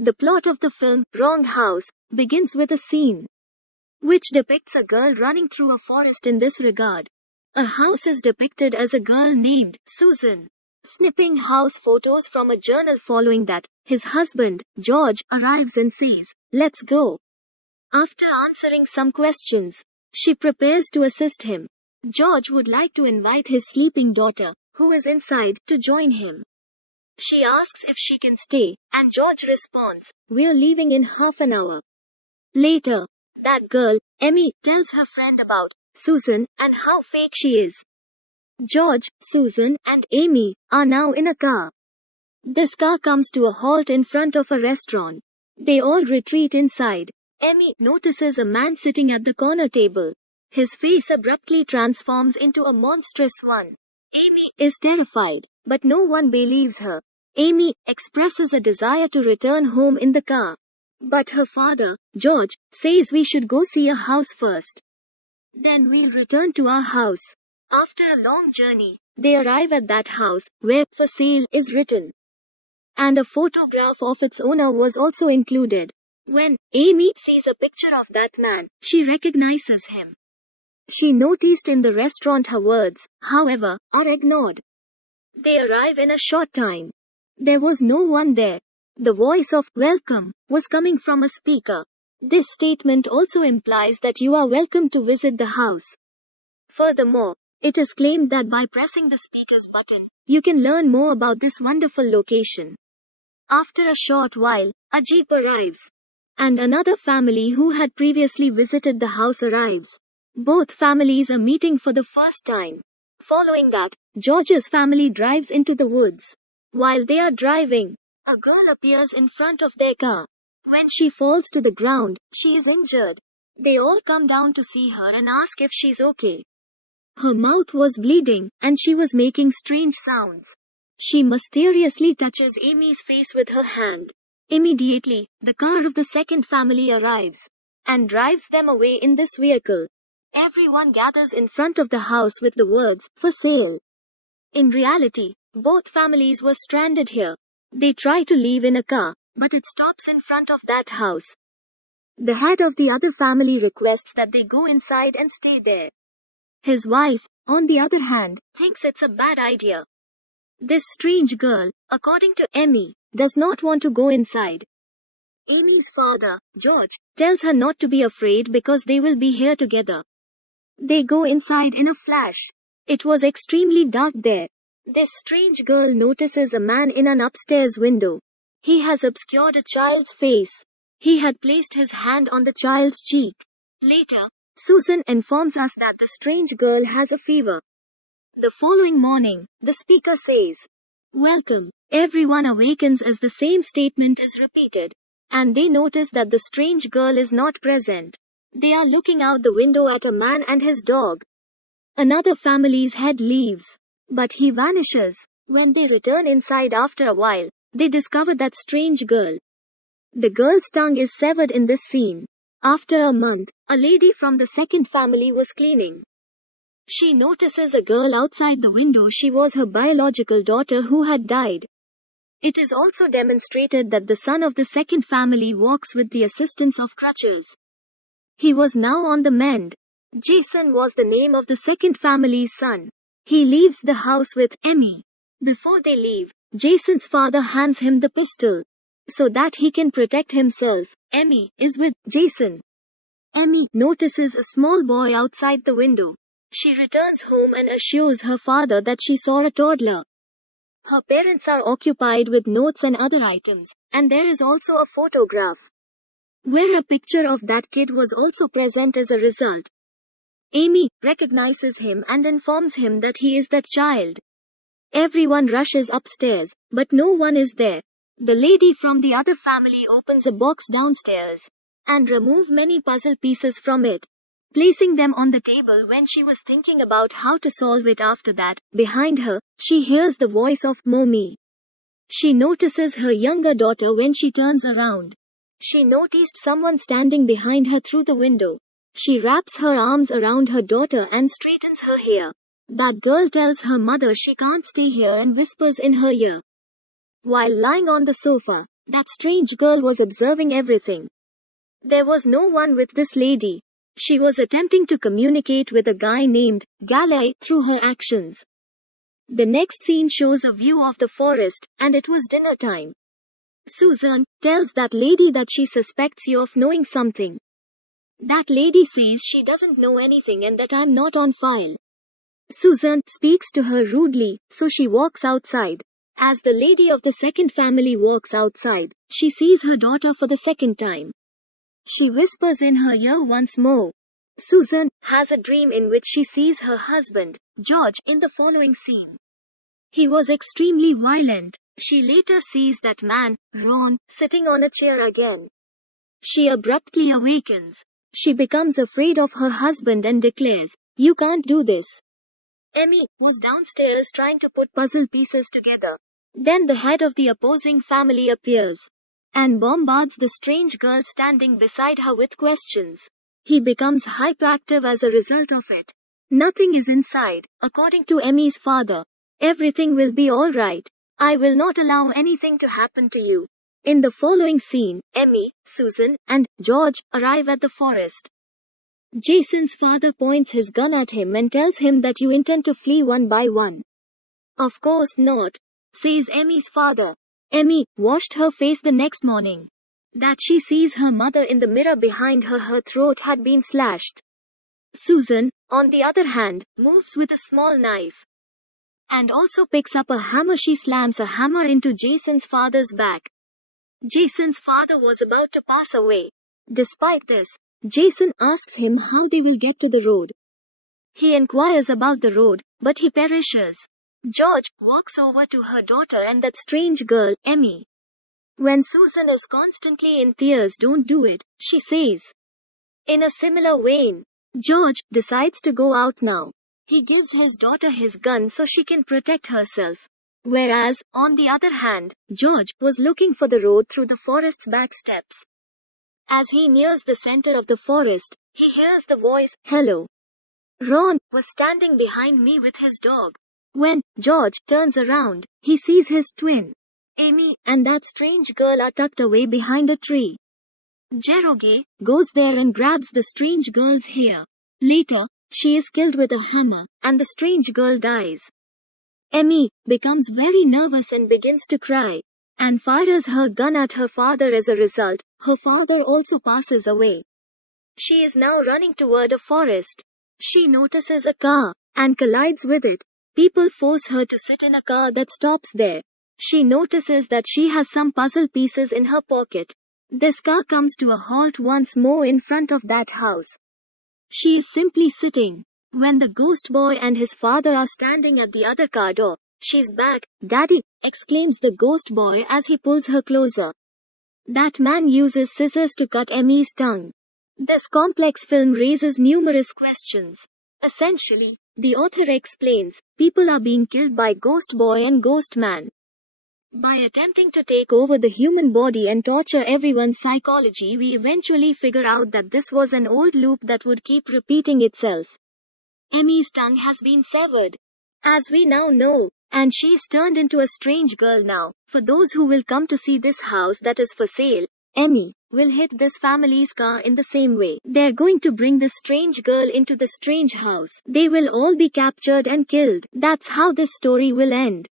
The plot of the film, Wrong House, begins with a scene which depicts a girl running through a forest. In this regard, a house is depicted as a girl named Susan, snipping house photos from a journal. Following that, his husband, George, arrives and says, "Let's go." After answering some questions, she prepares to assist him. George would like to invite his sleeping daughter, who is inside, to join him. She asks if she can stay, and George responds, "We're leaving in half an hour." Later, that girl, Emmy, tells her friend about Susan and how fake she is. George, Susan, and Amy are now in a car. This car comes to a halt in front of a restaurant. They all retreat inside. Emmy notices a man sitting at the corner table. His face abruptly transforms into a monstrous one. Amy is terrified, but no one believes her. Amy expresses a desire to return home in the car. But her father, George, says we should go see a house first. Then we'll return to our house. After a long journey, they arrive at that house, where "for sale" is written. And a photograph of its owner was also included. When Amy sees a picture of that man, she recognizes him. She noticed in the restaurant her words, however, are ignored. They arrive in a short time. There was no one there. The voice of "welcome" was coming from a speaker. This statement also implies that you are welcome to visit the house. Furthermore, it is claimed that by pressing the speaker's button, you can learn more about this wonderful location. After a short while, a jeep arrives. And another family who had previously visited the house arrives. Both families are meeting for the first time. Following that, George's family drives into the woods. While they are driving, a girl appears in front of their car. When she falls to the ground, she is injured. They all come down to see her and ask if she's okay. Her mouth was bleeding, and she was making strange sounds. She mysteriously touches Amy's face with her hand. Immediately, the car of the second family arrives and drives them away in this vehicle. Everyone gathers in front of the house with the words, "for sale." In reality, both families were stranded here. They try to leave in a car, but it stops in front of that house. The head of the other family requests that they go inside and stay there. His wife, on the other hand, thinks it's a bad idea. This strange girl, according to Emmy, does not want to go inside. Amy's father, George, tells her not to be afraid because they will be here together. They go inside in a flash. It was extremely dark there. This strange girl notices a man in an upstairs window. He has obscured a child's face. He had placed his hand on the child's cheek. Later, Susan informs us that the strange girl has a fever. The following morning, the speaker says, "Welcome." Everyone awakens as the same statement is repeated. And they notice that the strange girl is not present. They are looking out the window at a man and his dog. Another family's head leaves, but he vanishes. When they return inside after a while, they discover that strange girl. The girl's tongue is severed in this scene. After a month, a lady from the second family was cleaning. She notices a girl outside the window. She was her biological daughter who had died. It is also demonstrated that the son of the second family walks with the assistance of crutches. He was now on the mend. Jason was the name of the second family's son. He leaves the house with Emmy. Before they leave, Jason's father hands him the pistol so that he can protect himself. Emmy is with Jason. Emmy notices a small boy outside the window. She returns home and assures her father that she saw a toddler. Her parents are occupied with notes and other items, and there is also a photograph where a picture of that kid was also present as a result. Amy recognizes him and informs him that he is that child. Everyone rushes upstairs, but no one is there. The lady from the other family opens a box downstairs and removes many puzzle pieces from it, placing them on the table when she was thinking about how to solve it. After that, behind her, she hears the voice of Mommy. She notices her younger daughter when she turns around. She noticed someone standing behind her through the window. She wraps her arms around her daughter and straightens her hair. That girl tells her mother she can't stay here and whispers in her ear. While lying on the sofa, That strange girl was observing everything. There was no one with this lady. She was attempting to communicate with a guy named Galay through her actions. The next scene shows a view of the forest, and it was dinner time. Susan tells that lady that she suspects you of knowing something. That lady says she doesn't know anything and that I'm not on file. Susan speaks to her rudely, so she walks outside. As the lady of the second family walks outside, she sees her daughter for the second time. She whispers in her ear once more. Susan has a dream in which she sees her husband, George, in the following scene. He was extremely violent. She later sees that man, Ron, sitting on a chair again. She abruptly awakens. She becomes afraid of her husband and declares, "You can't do this." Emmy was downstairs trying to put puzzle pieces together. Then the head of the opposing family appears and bombards the strange girl standing beside her with questions. He becomes hyperactive as a result of it. Nothing is inside, according to Emmy's father. Everything will be alright. I will not allow anything to happen to you. In the following scene, Emmy, Susan, and George arrive at the forest. Jason's father points his gun at him and tells him that you intend to flee one by one. Of course not, says Emmy's father. Emmy washed her face the next morning. That she sees her mother in the mirror behind her, her throat had been slashed. Susan, on the other hand, moves with a small knife and also picks up a hammer. She slams a hammer into Jason's father's back. Jason's father was about to pass away. Despite this, Jason asks him how they will get to the road. He inquires about the road, but he perishes. George walks over to her daughter and that strange girl, Emmy. When Susan is constantly in tears, "Don't do it," she says. In a similar vein, George decides to go out now. He gives his daughter his gun so she can protect herself. Whereas, on the other hand, George was looking for the road through the forest's back steps. As he nears the center of the forest, he hears the voice, "Hello." Ron was standing behind me with his dog. When George turns around, he sees his twin, Amy, and that strange girl are tucked away behind a tree. Jeroge goes there and grabs the strange girl's hair. Later, she is killed with a hammer, and the strange girl dies. Emmy becomes very nervous and begins to cry, and fires her gun at her father. As a result, her father also passes away. She is now running toward a forest. She notices a car and collides with it. People force her to sit in a car that stops there. She notices that she has some puzzle pieces in her pocket. This car comes to a halt once more in front of that house. She is simply sitting. When the ghost boy and his father are standing at the other car door, "She's back, Daddy," exclaims the ghost boy as he pulls her closer. That man uses scissors to cut Emmy's tongue. This complex film raises numerous questions. Essentially, the author explains, people are being killed by Ghost Boy and Ghost Man. By attempting to take over the human body and torture everyone's psychology, we eventually figure out that this was an old loop that would keep repeating itself. Emmy's tongue has been severed, as we now know, and she's turned into a strange girl now. For those who will come to see this house that is for sale, Emmy will hit this family's car in the same way. They're going to bring this strange girl into the strange house. They will all be captured and killed. That's how this story will end.